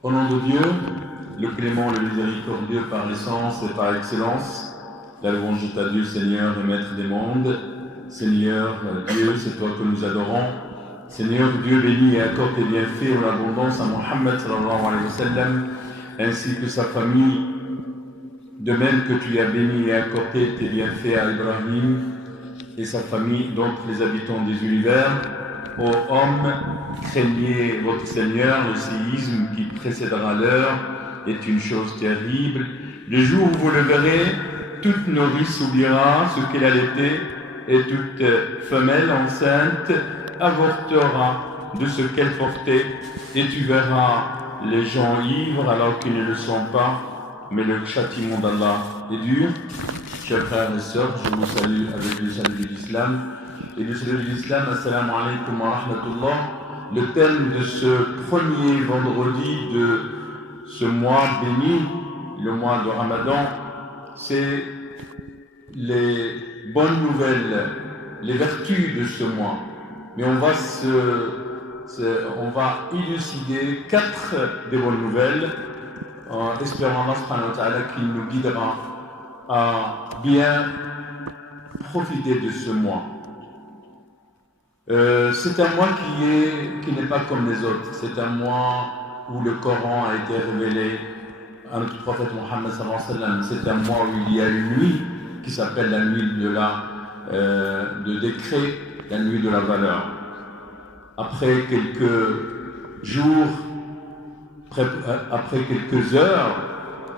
Au nom de Dieu, le clément, le miséricordieux par essence et par excellence, la louange est à Dieu, Seigneur et Maître des mondes. Seigneur Dieu, c'est toi que nous adorons. Seigneur Dieu, bénis et accorde tes bienfaits en abondance à Mohammed sallallahu alayhi wa sallam, ainsi que sa famille, de même que tu as béni et accordé tes bienfaits à Ibrahim et sa famille, donc les habitants des univers. Ô hommes, craignez votre Seigneur, le séisme qui précédera l'heure est une chose terrible. Le jour où vous le verrez, toute nourrice oubliera ce qu'elle allaitait et toute femelle enceinte avortera de ce qu'elle portait, et tu verras les gens ivres alors qu'ils ne le sont pas, mais le châtiment d'Allah est dur. Chers frères et sœurs, je vous salue avec le salut de l'islam. Et le salut de l'islam, assalamu alaikum wa rahmatullah. Le thème de ce premier vendredi de ce mois béni, le mois de Ramadan, c'est les bonnes nouvelles, les vertus de ce mois. Mais on va élucider 4 des bonnes nouvelles, en espérant Allah subhanahu wa ta'ala qu'il nous guidera à bien profiter de ce mois. C'est un mois qui n'est pas comme les autres. C'est un mois où le Coran a été révélé à notre prophète Mohammed sallallahu alayhi wa sallam. C'est un mois où il y a une nuit qui s'appelle la nuit de décret, la nuit de la valeur. Après quelques jours, après quelques heures,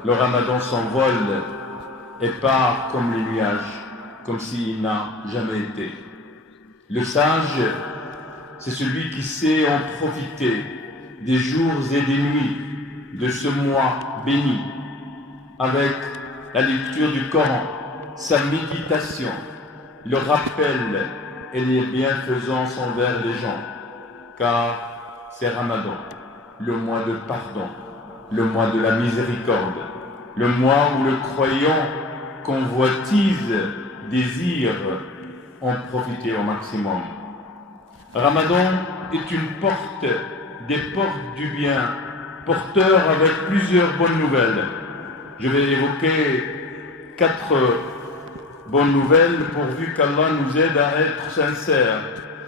le Ramadan s'envole et part comme les nuages, comme s'il n'a jamais été. Le sage, c'est celui qui sait en profiter des jours et des nuits de ce mois béni, avec la lecture du Coran, sa méditation, le rappel et les bienfaisances envers les gens, car c'est Ramadan, le mois de pardon, le mois de la miséricorde, le mois où le croyant convoitise, désire en profiter au maximum. Ramadan est une porte, des portes du bien, porteur avec plusieurs bonnes nouvelles. Je vais évoquer 4 bonnes nouvelles pourvu qu'Allah nous aide à être sincères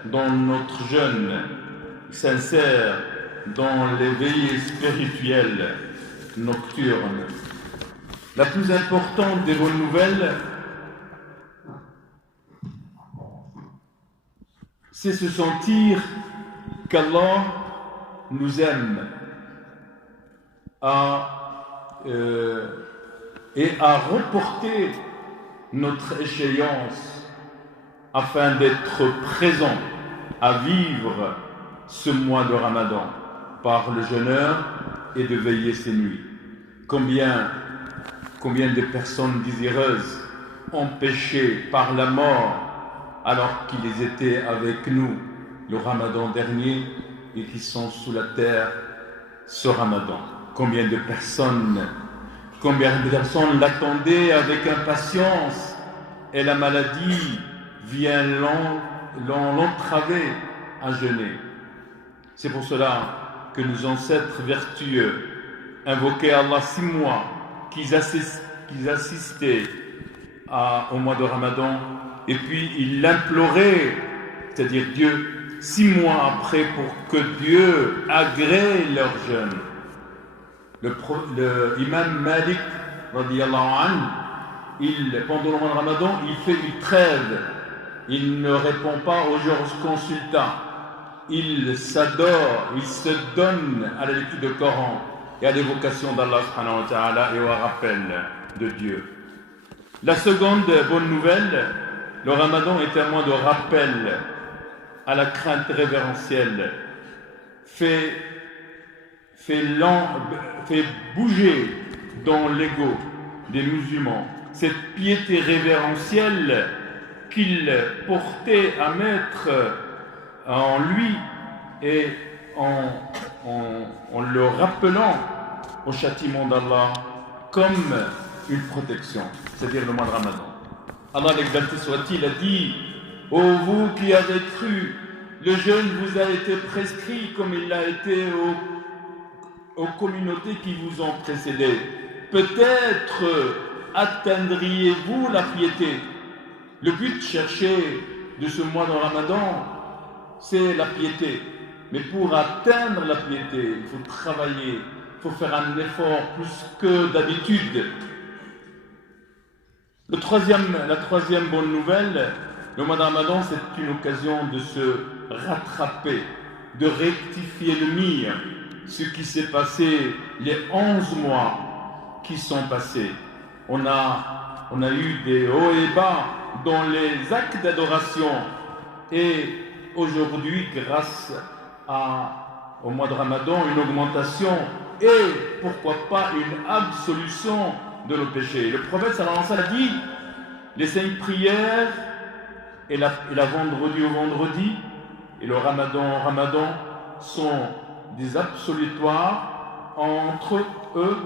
dans notre jeûne, sincères dans les veillées spirituelles nocturnes. La plus importante des bonnes nouvelles, c'est se sentir qu'Allah nous aime et à reporter notre échéance afin d'être présent à vivre ce mois de Ramadan par le jeûneur et de veiller ses nuits. Combien de personnes désireuses empêchées par la mort alors qu'ils étaient avec nous le Ramadan dernier et qui sont sous la terre ce Ramadan. Combien de personnes l'attendaient avec impatience et la maladie vient l'entraver à jeûner. C'est pour cela que nos ancêtres vertueux invoquaient Allah 6 mois qu'ils assistaient au mois de Ramadan. Et puis ils l'imploraient, c'est-à-dire Dieu, 6 mois après pour que Dieu agrée leur jeûne. L'imam Malik, radiyallahu anhu, pendant le mois de Ramadan, il fait une trêve. Il ne répond pas aux jurisconsultants. Il s'adore, il se donne à la lecture du Coran et à l'évocation d'Allah subhanahu wa ta'ala et au rappel de Dieu. La seconde bonne nouvelle, le Ramadan est un mois de rappel à la crainte révérentielle, fait bouger dans l'ego des musulmans cette piété révérentielle qu'il portait à mettre en lui et en le rappelant au châtiment d'Allah comme une protection, c'est-à-dire le mois de Ramadan. Allah l'exalté soit-il a dit: ô vous qui avez cru, le jeûne vous a été prescrit comme il l'a été aux communautés qui vous ont précédé. Peut-être atteindriez-vous la piété. Le but cherché de ce mois de Ramadan, c'est la piété. Mais pour atteindre la piété, il faut travailler, il faut faire un effort plus que d'habitude. La troisième bonne nouvelle, le mois de Ramadan, c'est une occasion de se rattraper, de rectifier le mire, ce qui s'est passé les 11 mois qui sont passés. On a eu des hauts et bas dans les actes d'adoration, et aujourd'hui, grâce au mois de Ramadan, une augmentation et pourquoi pas une absolution de nos péchés. Le prophète sallallahu alayhi wa sallam a dit: les 5 prières et la vendredi au vendredi et le ramadan au ramadan sont des absolutoires entre eux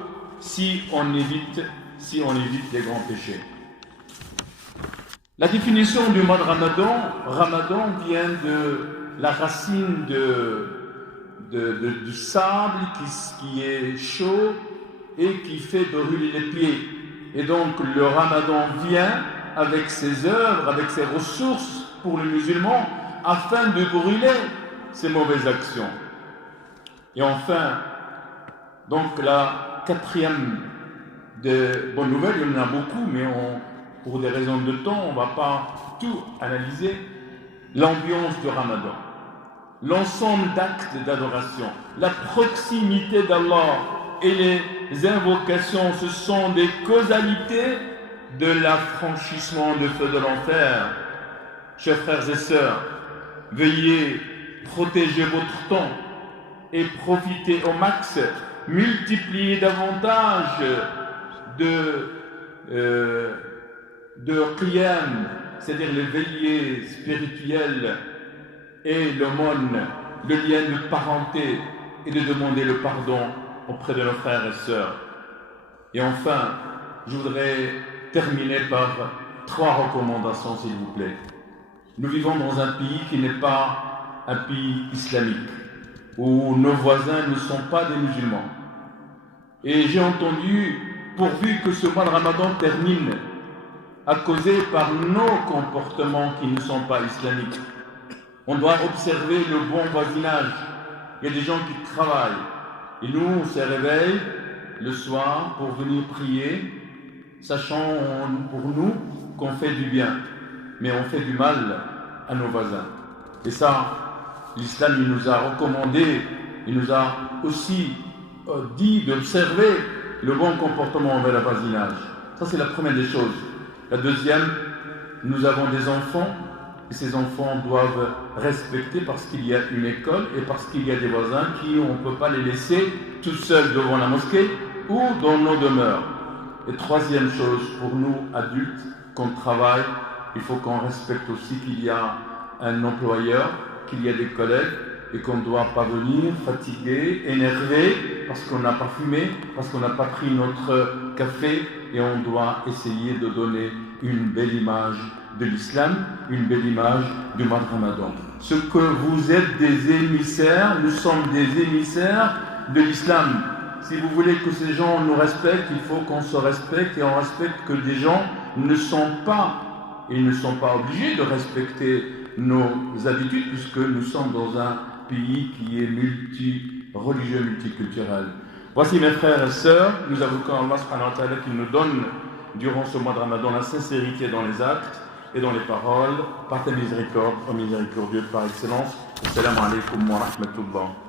si on évite les grands péchés. La définition du mois de Ramadan vient de la racine du sable qui est chaud et qui fait brûler les pieds. Et donc le Ramadan vient avec ses œuvres, avec ses ressources pour le musulman, afin de brûler ses mauvaises actions. Et enfin, donc la 4e des bonnes nouvelles, il y en a beaucoup, mais pour des raisons de temps, on ne va pas tout analyser. L'ambiance du Ramadan, l'ensemble d'actes d'adoration, la proximité d'Allah et les invocations, ce sont des causalités de l'affranchissement du feu de l'enfer. Chers frères et sœurs, veuillez protéger votre temps et profiter au max, multiplier davantage de qiyam, c'est-à-dire les veillées spirituelles et l'aumône, le lien de parenté, et de demander le pardon auprès de nos frères et sœurs. Et enfin, je voudrais terminer par 3 recommandations, s'il vous plaît. Nous vivons dans un pays qui n'est pas un pays islamique, où nos voisins ne sont pas des musulmans. Et j'ai entendu, pourvu que ce mois de Ramadan termine, à causer par nos comportements qui ne sont pas islamiques. On doit observer le bon voisinage. Il y a des gens qui travaillent. Et nous, on se réveille le soir pour venir prier, sachant pour nous qu'on fait du bien, mais on fait du mal à nos voisins. Et ça, l'islam, il nous a recommandé, il nous a aussi dit d'observer le bon comportement envers le voisinage. Ça, c'est la première des choses. La deuxième, nous avons des enfants, et ces enfants doivent respecter parce qu'il y a une école et parce qu'il y a des voisins on ne peut pas les laisser tout seuls devant la mosquée ou dans nos demeures. Et troisième chose, pour nous adultes, qu'on travaille, il faut qu'on respecte aussi qu'il y a un employeur, qu'il y a des collègues et qu'on ne doit pas venir fatigué, énervé parce qu'on n'a pas fumé, parce qu'on n'a pas pris notre café, et on doit essayer de donner une belle image de l'islam, une belle image du mois de Ramadan. Ce que vous êtes des émissaires, nous sommes des émissaires de l'islam. Si vous voulez que ces gens nous respectent, il faut qu'on se respecte, et on respecte que des gens ne sont pas obligés de respecter nos habitudes, puisque nous sommes dans un pays qui est multi-religieux, multiculturel. Voici mes frères et sœurs, nous invoquons Allah subhanahu wa ta'ala qui nous donne durant ce mois de Ramadan la sincérité dans les actes et dans les paroles, par ta miséricorde, ô miséricordieux par excellence. Assalamu alaikum wa rahmatullah.